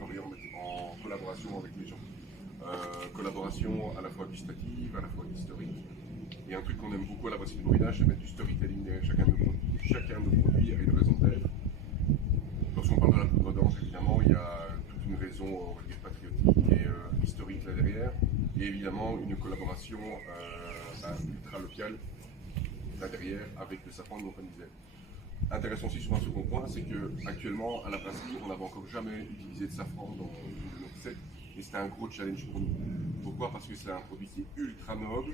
travailler en collaboration avec les gens. Collaboration à la fois gustative, à la fois historique. Et un truc qu'on aime beaucoup à la brasserie de Borinage, c'est mettre du storytelling derrière chacun de nos produits. Chacun de nos produits a une raison d'être. Lorsqu'on parle de la poudre d'ange, évidemment, il y a toute une raison, on va dire, patriotique et historique là derrière. Et évidemment, une collaboration ultra locale là derrière avec le safran de Montpellier. Intéressant aussi sur un second point, c'est qu'actuellement, à la brasserie, on n'avait encore jamais utilisé de safran dans une de nos recettes. Et c'était un gros challenge pour nous. Pourquoi? Parce que c'est un produit qui est ultra noble,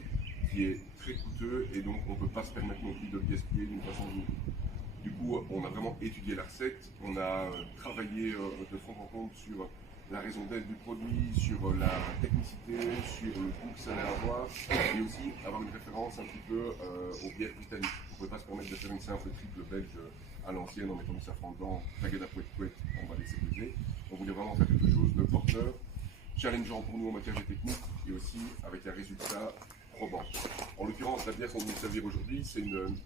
qui est très coûteux, et donc on ne peut pas se permettre non plus de le gaspiller d'une façon ou d'une autre. Du coup, on a vraiment étudié la recette, on a travaillé de fond en comble sur la raison d'être du produit, sur la technicité, sur le goût que ça allait avoir, et aussi avoir une référence un petit peu aux bières britanniques. On ne pouvait pas se permettre de faire une simple triple belge à l'ancienne en mettant du safran dedans, tagué d'un pouet, on va laisser peser. On voulait vraiment faire quelque chose de porteur, challengeant pour nous en matière de technique, et aussi avec un résultat probant. En l'occurrence, la bière qu'on va nous servir aujourd'hui, c'est une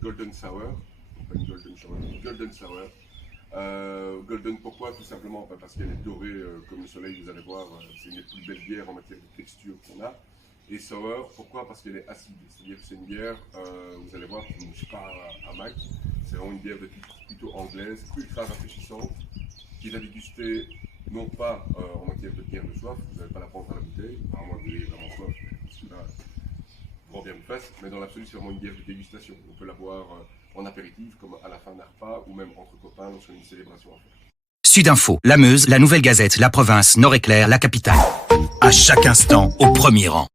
Golden Sour, pas une Golden Sour, Golden Sour. Golden pourquoi? Tout simplement parce qu'elle est dorée comme le soleil, vous allez voir, c'est une des plus belles bières en matière de texture qu'on a. Et sour, pourquoi? Parce qu'elle est acide, c'est-à-dire que c'est une bière, vous allez voir, qui ne touche pas à Mac, c'est vraiment une bière de type plutôt anglaise, ultra rafraîchissante, qui est à déguster non pas en matière de bière de soif, vous n'allez pas la prendre à la bouteille, à moins que vous ayez vraiment soif, celui-là, grand bien vous fasse, mais dans l'absolu, c'est vraiment une bière de dégustation. On peut la boire en apéritif, comme à la fin d'un repas, ou même entre copains lorsqu'on a une célébration à faire. Sudinfo, La Meuse, La Nouvelle Gazette, La Province, Nord-Éclair, La Capitale. À chaque instant, au premier rang.